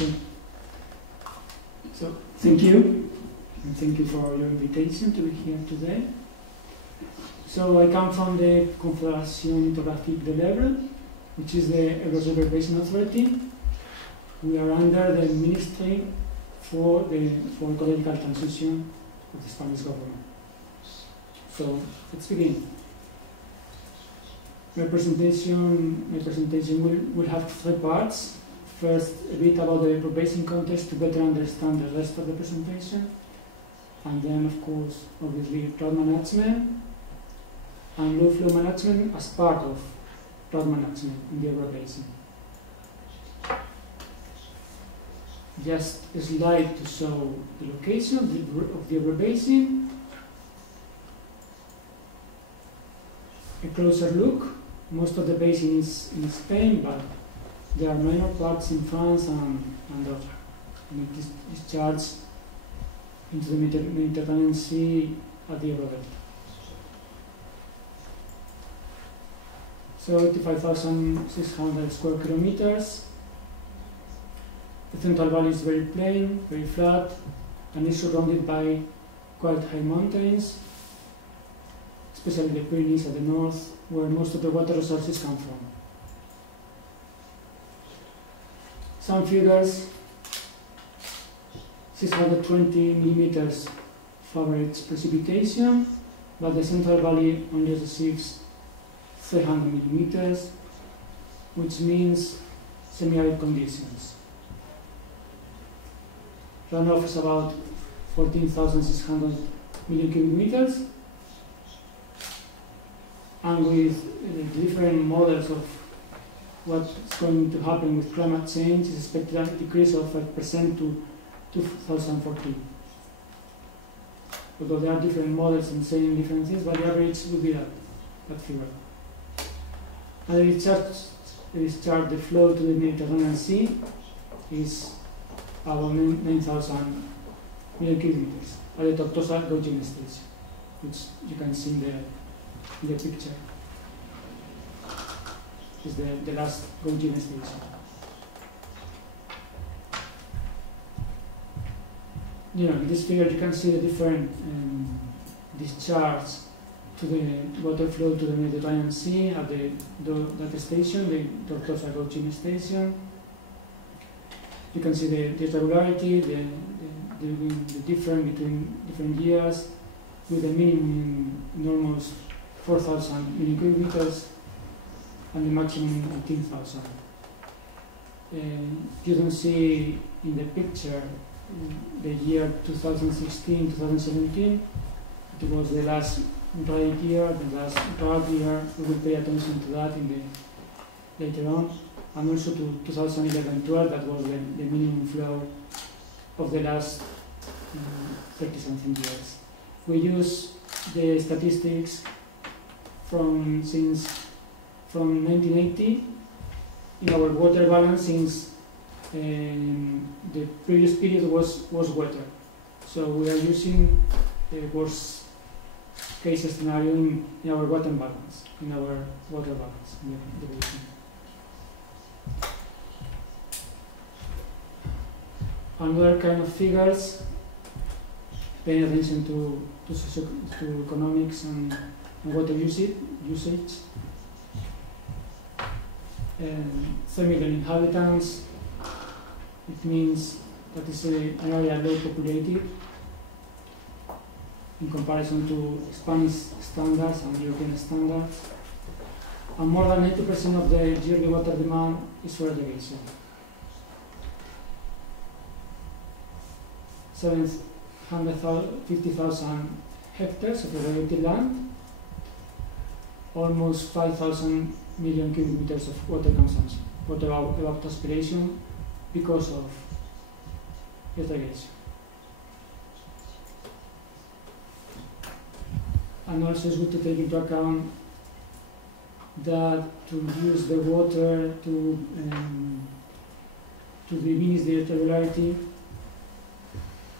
Okay. So, thank you, and thank you for your invitation to be here today. So, I come from the Confédération hydrographique de l'Ebre, which is the Ebre Basin Authority. We are under the Ministry for Ecological Transition of the Spanish government. So, let's begin. My presentation will have three parts. First, a bit about the Ebro Basin context to better understand the rest of the presentation. And then, of course, obviously, drought management and low flow management as part of drought management in the Ebro Basin. Just a slide to show the location of the Ebro Basin. A closer look. Most of the basin is in Spain, but there are minor parts in France and other. And it is discharged into the Mediterranean Sea at the Ebro Delta. So 85,600 square kilometers. The Central Valley is very plain, very flat, and is surrounded by quite high mountains, especially the Pyrenees at the north, where most of the water resources come from. Some figures: 620 millimeters of average precipitation, but the Central Valley only receives 300 millimeters, which means semi-arid conditions. Runoff is about 14,600 million cubic meters, and with different models of what's going to happen with climate change, is expected a decrease of 5% to 2040. Although there are different models and saying different things, but the average would be that figure. And the discharge, the flow to the Mediterranean Sea is about 9,000 million cubic meters at the Tortosa gauging station, which you can see in the picture. This is the last gauging station. In this figure you can see the different discharge to the water flow to the Mediterranean Sea at that station, the Tortosa gauging station. You can see the irregularity, the difference between different years, with a minimum in almost 4,000 million cubic meters and the maximum 18,000. You don't see in the picture the year 2016, 2017. It was the last dry year, the last drought year. We will pay attention to that later on. And also to 2011-12, that was the minimum flow of the last 30-something years. We use the statistics from 1980 in our water balance, since the previous period was wetter. So we are using the worst case scenario in our water balance, in the basin. Another kind of figures, paying attention to economics and water usage. 3 million inhabitants. It means that it's an area low populated in comparison to Spanish standards and European standards. And more than 80% of the yearly water demand is for irrigation. 750,000 hectares of irrigated land, almost 5,000 million cubic meters of water consumption, water evapotranspiration, because of irrigation. And also it's good to take into account that to use the water to diminish the irregularity,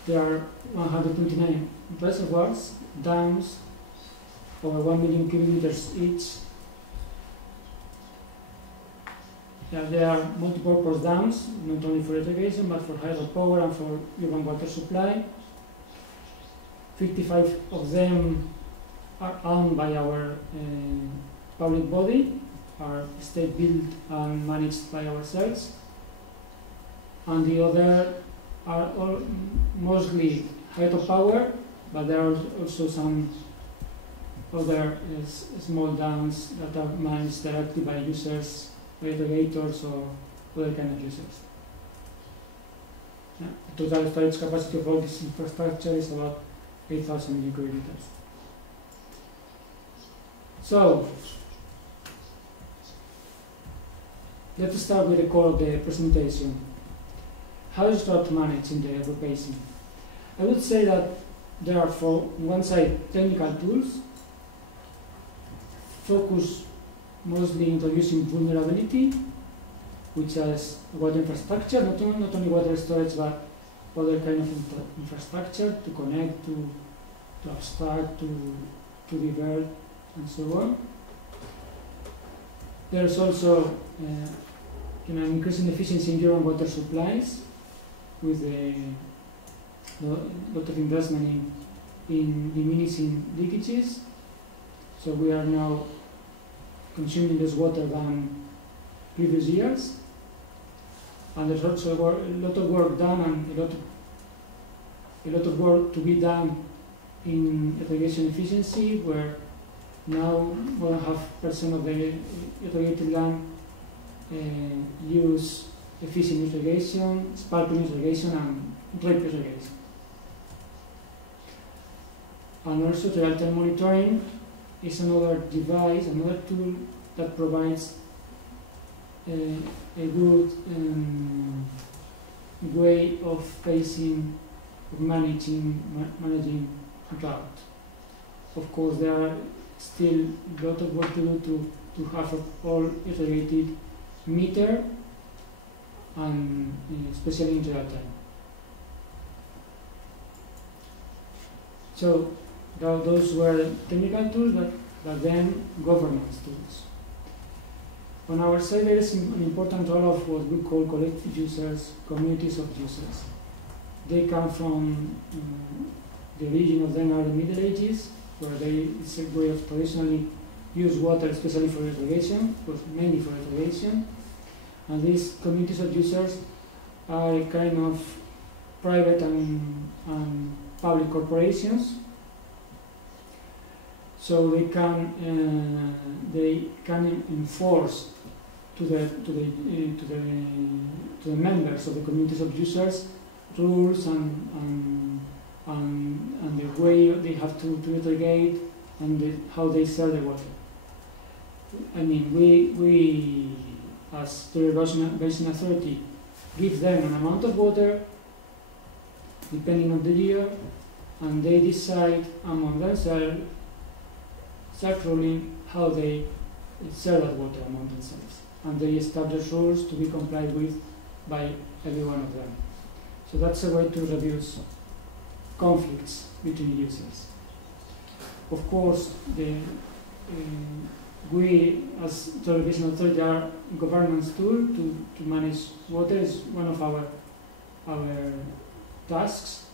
there are 129 reservoirs, dams, over 1 million cubic meters each, there are multi-purpose dams, not only for irrigation, but for hydropower and for urban water supply. 55 of them are owned by our public body, are state-built and managed by ourselves. And the other are all mostly hydropower, but there are also some other small dams that are managed directly by users, by irrigators or other kind of users. The total storage capacity of all this infrastructure is about 8,000 million cubic meters. So, let's start with the core of the presentation. How is drought managed in the Ebro Basin? I would say that there are, for one side, technical tools, focus mostly introducing vulnerability, which is water infrastructure, not only water storage, but other kind of infrastructure to connect, to abstract, to divert, and so on. There's also increasing efficiency in urban water supplies, with a lot of investment in diminishing leakages. So we are now consuming less water than previous years. And there's also a lot of work done and a lot of work to be done in irrigation efficiency, where now more than 50% of the irrigated land use efficient irrigation, sparkling irrigation, and drip irrigation. And also real-time monitoring is another device, another tool that provides a good way of managing drought. Of course, there are still a lot of work to do to have all irrigated meter, and especially in real time. So those were technical tools, but then governance tools. On our side, there is an important role of what we call collective users, communities of users. They come from the origin of them are the Middle Ages, where it's a way of traditionally use water, especially for irrigation, but mainly for irrigation. And these communities of users are a kind of private and public corporations. So they can enforce to the members of the communities of users rules and the way they have to irrigate and how they sell the water. I mean, we as the Basin Authority give them an amount of water depending on the year, and they decide among themselves, start ruling how they sell that water among themselves, and they establish rules to be complied with by every one of them. So that's a way to reduce conflicts between users. Of course, we as the Basin Authority are a governance tool to manage water is one of our tasks.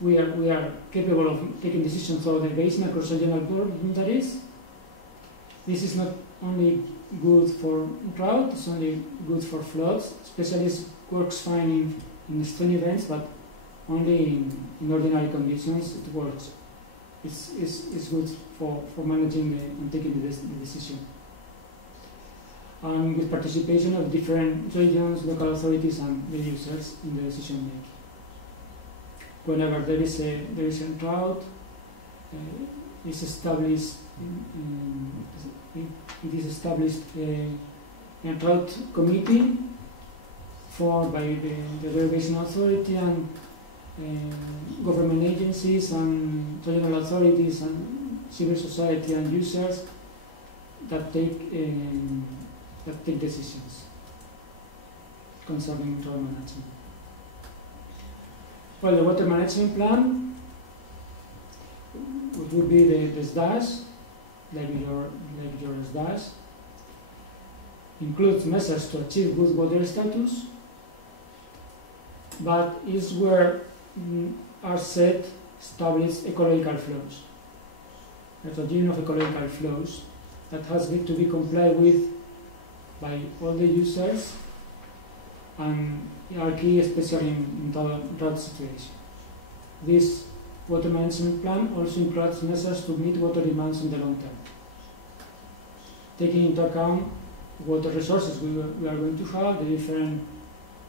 We are capable of taking decisions for the basin across regional boundaries. This is not only good for drought, it's only good for floods. Specialist works fine in extreme events, but only in ordinary conditions it works. It's good for managing and taking the decision. And with participation of different regions, local authorities, and the users in the decision making. Whenever there is a drought, it is established a drought committee formed by the Irrigation Authority and government agencies and regional authorities and civil society and users that take decisions concerning drought management. Well, the water management plan, which would be the SDAS, like your SDAS, includes measures to achieve good water status, but is where are set established ecological flows. There's a regime of ecological flows that has to be complied with by all the users and are key, especially in drought situations. This water management plan also includes measures to meet water demands in the long term, taking into account water resources we are going to have, the different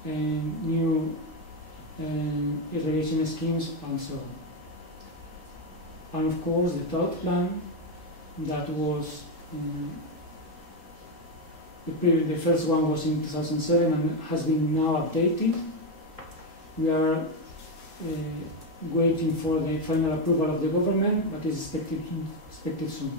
new irrigation schemes, and so on. And of course, the drought plan that was the first one was in 2007 and has been now updated. We are waiting for the final approval of the government, but is expected soon.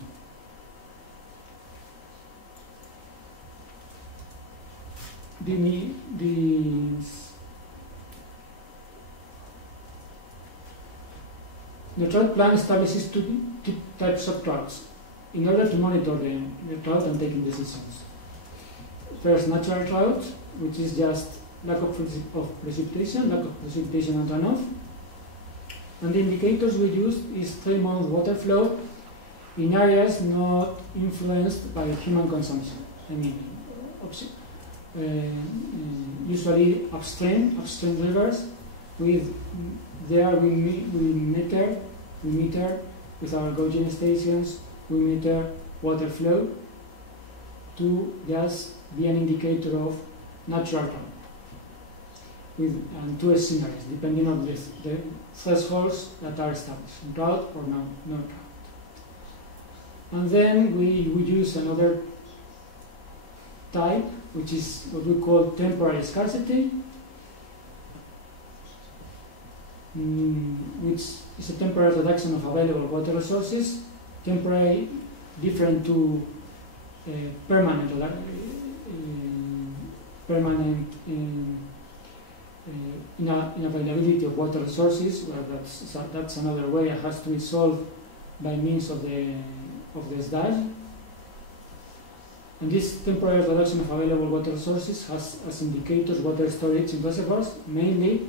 The drought plan establishes two types of droughts in order to monitor the drought and taking decisions. First, natural drought, which is just lack of precipitation and runoff. And the indicators we use is 3-month water flow in areas not influenced by human consumption. I mean, usually upstream rivers. There we meter with our gauging stations. We meter water flow to just be an indicator of natural drought, with two scenarios depending on the thresholds that are established, drought or no drought. And then we use another type, which is what we call temporary scarcity, which is a temporary reduction of available water resources, temporary different to permanent inavailability of water resources, where that's another way it has to be solved by means of the SDAS. And this temporary reduction of available water resources has as indicators water storage in reservoirs mainly,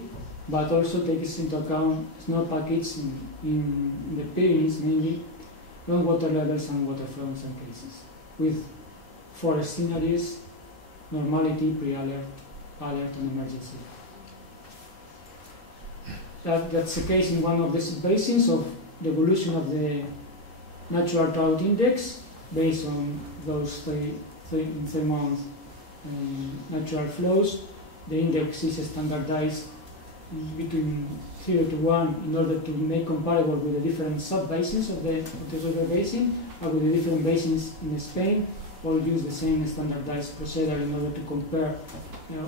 but also takes into account snow packets in the Pyrenees mainly, groundwater levels and water flow in some cases, with 4 scenarios: normality, pre-alert, alert, and emergency. That's the case in one of the basins of the evolution of the natural drought index based on those 3-month natural flows. The index is standardized between 0 to 1 in order to make comparable with the different sub-basins of the river basin, and with the different basins in Spain. All use the same standardized procedure in order to compare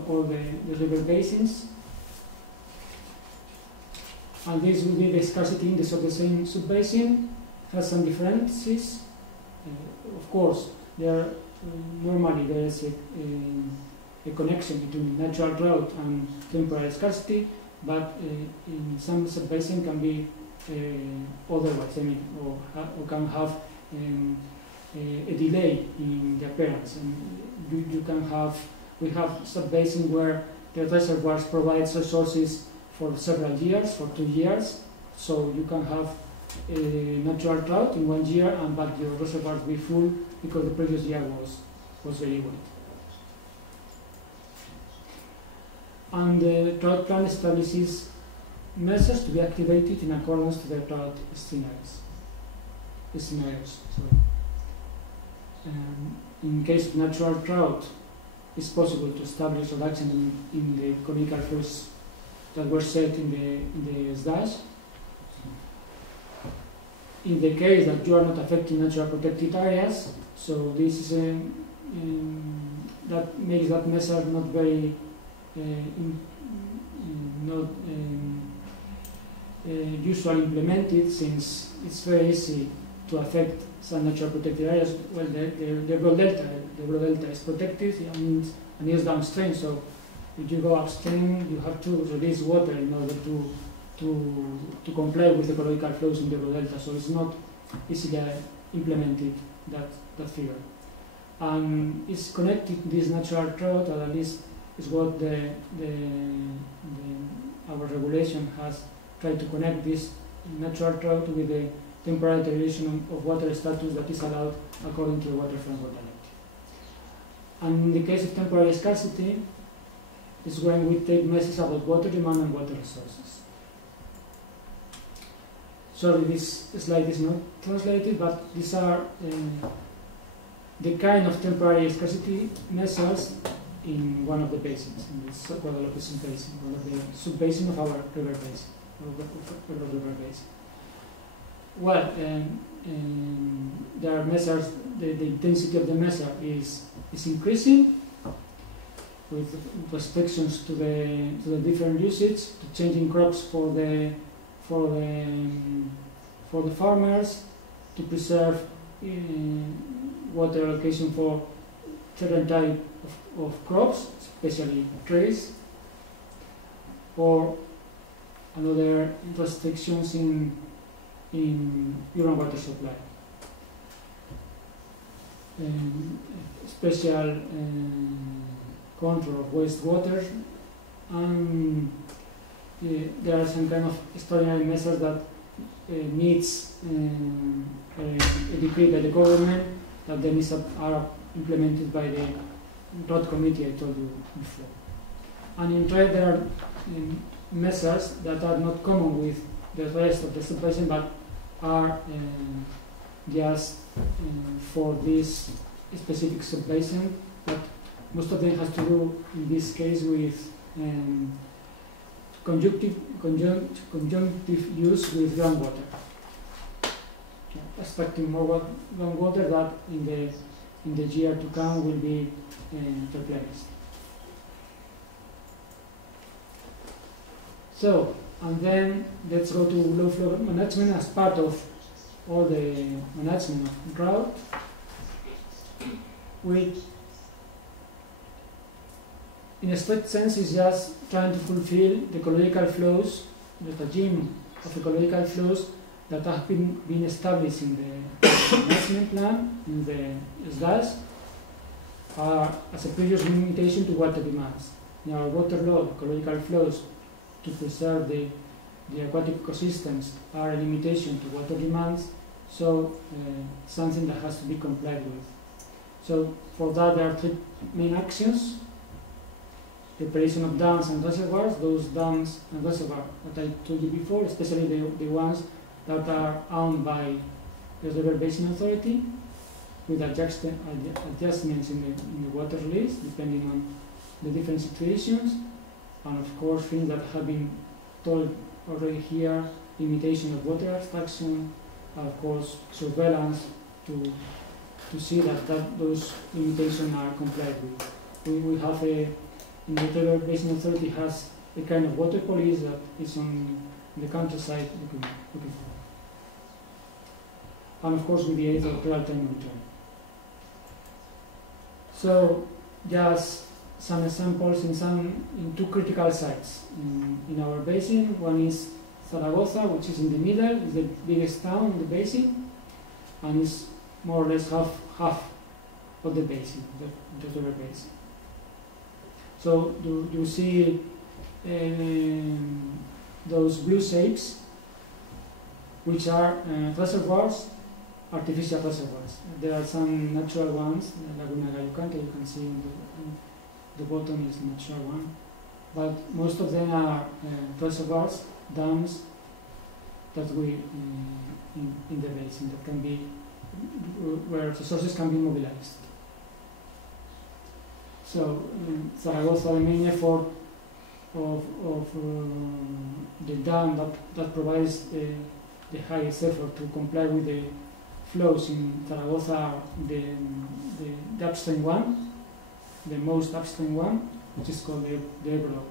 all the river basins. And this will be the scarcity index of the same sub-basin. Has some differences. Of course, normally there is a connection between natural drought and temporary scarcity, but in some sub-basin can be otherwise. I mean, or can have a delay in the appearance, and we have sub-basin where the reservoirs provide resources for several years, for 2 years, so you can have a natural drought in 1 year, but your reservoirs be full because the previous year was very wet. And the drought plan establishes measures to be activated in accordance to the drought scenarios. In case of natural drought, it's possible to establish reduction in the ecological flows that were set in the SDAS. In the case that you are not affecting natural protected areas, so this is that makes that measure not very usually implemented, since it's very easy to affect some natural protected areas. Well, the Ebro Delta is protected and is downstream, so if you go upstream, you have to release water in order to comply with ecological flows in the Ebro Delta, so it's not easily implemented, that figure. and it's connected to this natural trout, or at least is what our regulation has tried to connect this natural trout with the temporary deterioration of water status that is allowed according to the waterfront water directive. And in the case of temporary scarcity, is when we take measures about water demand and water resources. Sorry, this slide is not translated, but these are the kind of temporary scarcity measures in one of the basins, in the Guadalupe sub-basin, one of the sub-basin of our river basin, river basin. Well, there are measures, the intensity of the measure is increasing with restrictions to the different usage, to changing crops for the farmers, to preserve water allocation for certain type of crops, especially trees, or another restrictions in urban water supply. Special control of wastewater, and there are some kind of extraordinary measures that needs a decree by the government that then are implemented by the road committee I told you before. And in trade there are measures that are not common with the rest of the sub-basin, but are just for this specific sub-basin, but most of them has to do in this case with conjunctive use with groundwater, expecting more groundwater that in the year to come will be replaced. So, and then let's go to low flow management as part of all the management of drought. Which, in a strict sense, is just trying to fulfill the ecological flows, the regime of ecological flows that have been established in the management plan, in the SDAS, as a previous limitation to water demands. In our water law, ecological flows to preserve the aquatic ecosystems are a limitation to water demands, so something that has to be complied with. So for that there are three main actions: preparation of dams and reservoirs, those dams and reservoirs that I told you before, especially the ones that are owned by the River Basin Authority, with adjustments in the water release depending on the different situations, and of course things that have been told already here: limitation of water abstraction, of course surveillance to see that those limitations are complied with. We have in the River Basin Authority has a kind of water police that is on the countryside looking for. And of course with the aid of real-time monitoring. So just some examples in two critical sites in our basin. One is Zaragoza, which is in the middle, is the biggest town in the basin, and is more or less half of the basin, the river basin. So you see those blue shapes, which are reservoirs, artificial reservoirs. There are some natural ones, Laguna Gayucante, you can see in the bottom is a natural one, but most of them are reservoirs, dams that we in the basin that can be where resources can be mobilized. So Zaragoza, the main effort of the dam that provides the highest effort to comply with the flows in Zaragoza, the upstream one, the most upstream one, which is called the Ebro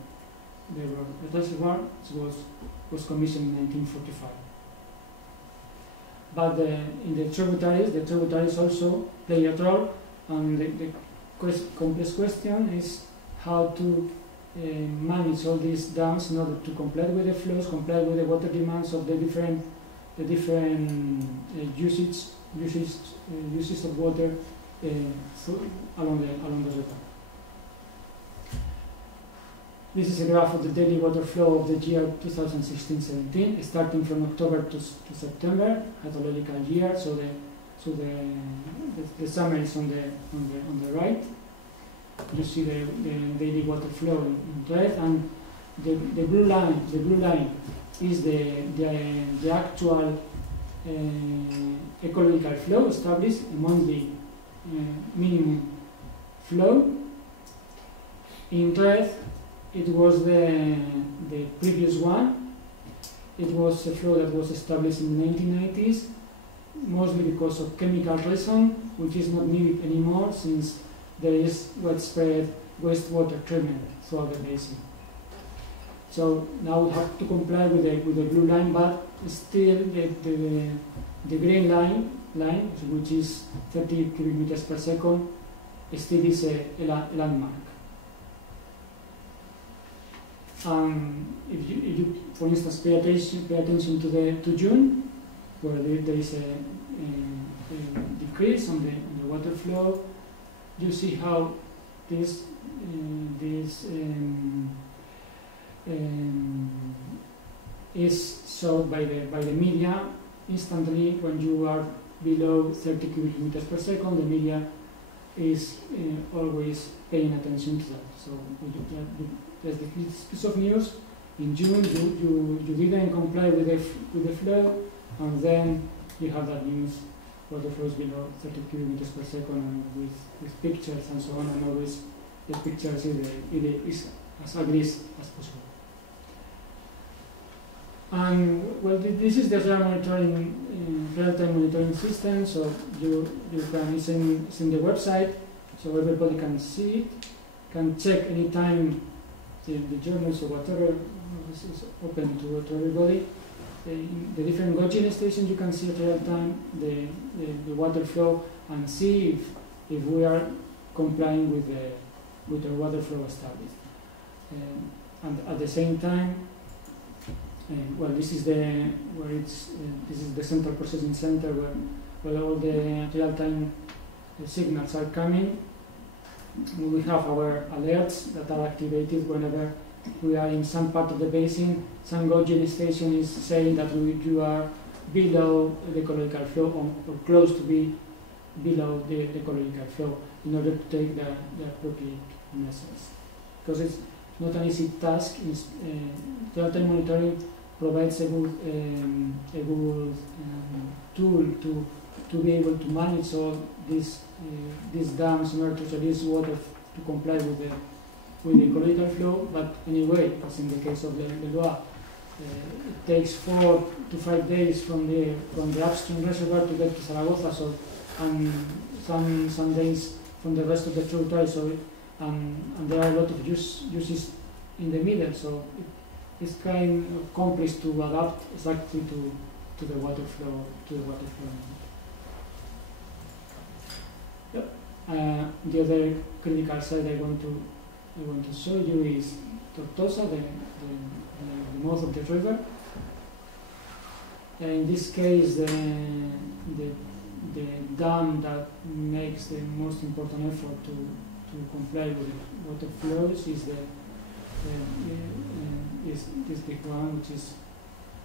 reservoir, was commissioned in 1945. But in the tributaries also play a role, and the complex question is how to manage all these dams in order to comply with the flows, comply with the water demands of the different uses of water along the river. This is a graph of the daily water flow of the year 2016-17, starting from October to September, hydrological year. So the summer is on the right. You see the daily water flow in red, and the blue line is the actual ecological flow established, a monthly minimum flow. In red, it was the previous one. It was a flow that was established in the 1990s, mostly because of chemical reason, which is not needed anymore since there is widespread wastewater treatment throughout the basin. So now we have to comply with the blue line, but still the green line, which is 30 cubic meters per second, still is a landmark. If you, for instance, pay attention to June, where there is a decrease on the water flow, you see how this is showed by the media instantly. When you are below 30 cubic meters per second, the media is always paying attention to that. So there's this piece of news. In June, you didn't comply with the flow, and then you have that news. Water flows below 30 cubic meters per second, and with pictures and so on, and always the pictures is as ugly as possible. And well, this is the real-time monitoring system. So you can, it's in the website, so everybody can see it, can check anytime the journals or whatever is open to everybody. The different gauging stations, you can see at real time the water flow and see if we are complying with the water flow established. And at the same time, well, this is the central processing center where all the real-time signals are coming. We have our alerts that are activated whenever we are in some part of the basin. Some gauging station is saying that you are below the ecological flow or close to be below the ecological flow in order to take the appropriate measures. Because it's not an easy task. Real-time monitoring provides a good tool to be able to manage all these dams in order to release water to comply with the ecological flow. But anyway, as in the case of the Loire, it takes 4 to 5 days from the upstream reservoir to get to Zaragoza, so, and some days from the rest of the tributary. So, and there are a lot of uses in the middle. So it's kind of complex to adapt exactly to the water flow. Yep. The other critical site I want to show you is Tortosa, the mouth of the river. In this case, the dam that makes the most important effort to comply with the water flows is this big one, which is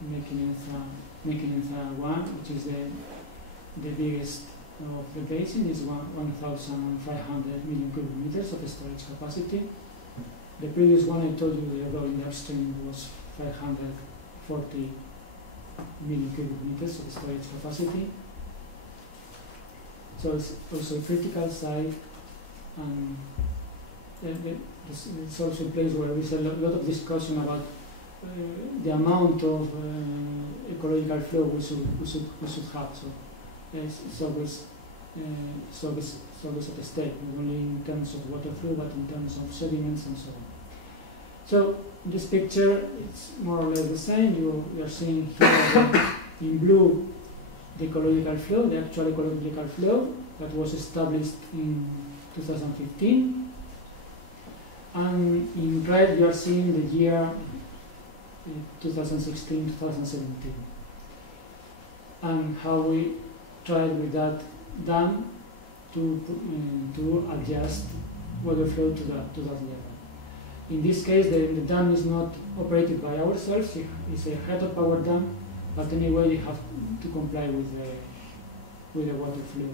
Mequinenza 1, which is the biggest of the basin. Is 1,500 million cubic meters of storage capacity. The previous one I told you the other in the upstream was 540 million cubic meters of storage capacity. So it's also a critical site, and it's also a place where there's a lot of discussion about the amount of ecological flow we should have. So it's always at stake, not only in terms of water flow, but in terms of sediments and so on. So in this picture, it's more or less the same. You are seeing here in blue the ecological flow, the actual ecological flow that was established in 2015. And in red, you are seeing the year 2016-2017. And how we tried with that dam to adjust water flow to that level. In this case, the dam is not operated by ourselves. It's a hydropower dam, but anyway, you have to comply with the water flow.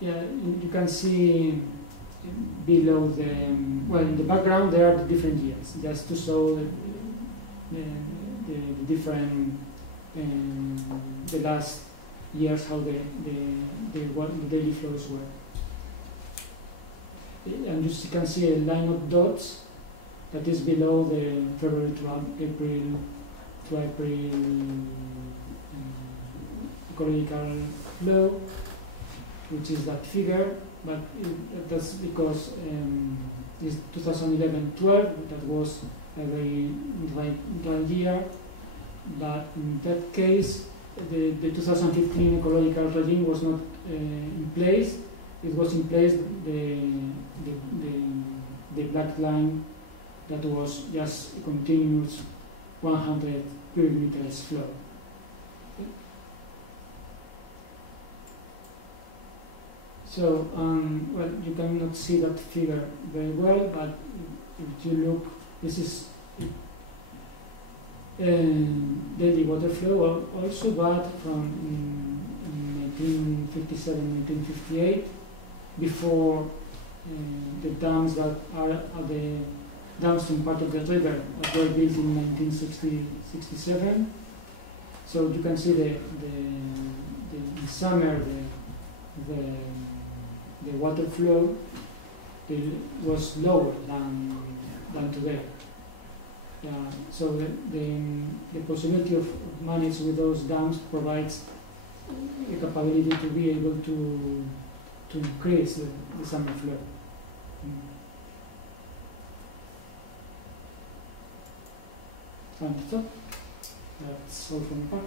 Yeah, you can see below in the background there are the different years, just to show the different, the last years, how the daily flows were. And you can see a line of dots that is below the February to April ecological flow, which is that figure, but that's because this 2011-12, that was a very dry year, but in that case the 2015 ecological regime was not in place. It was in place the black line that was just a continuous 100 cubic meters flow. So, well, you cannot see that figure very well, but if you look, this is daily water flow also, but from 1957-1958, before the dams that are at the downstream part of the river that were built in 1967. So you can see in summer the water flow was lower than today. So the possibility of manage with those dams provides the capability to be able to increase the summer flow. So that's all from the park.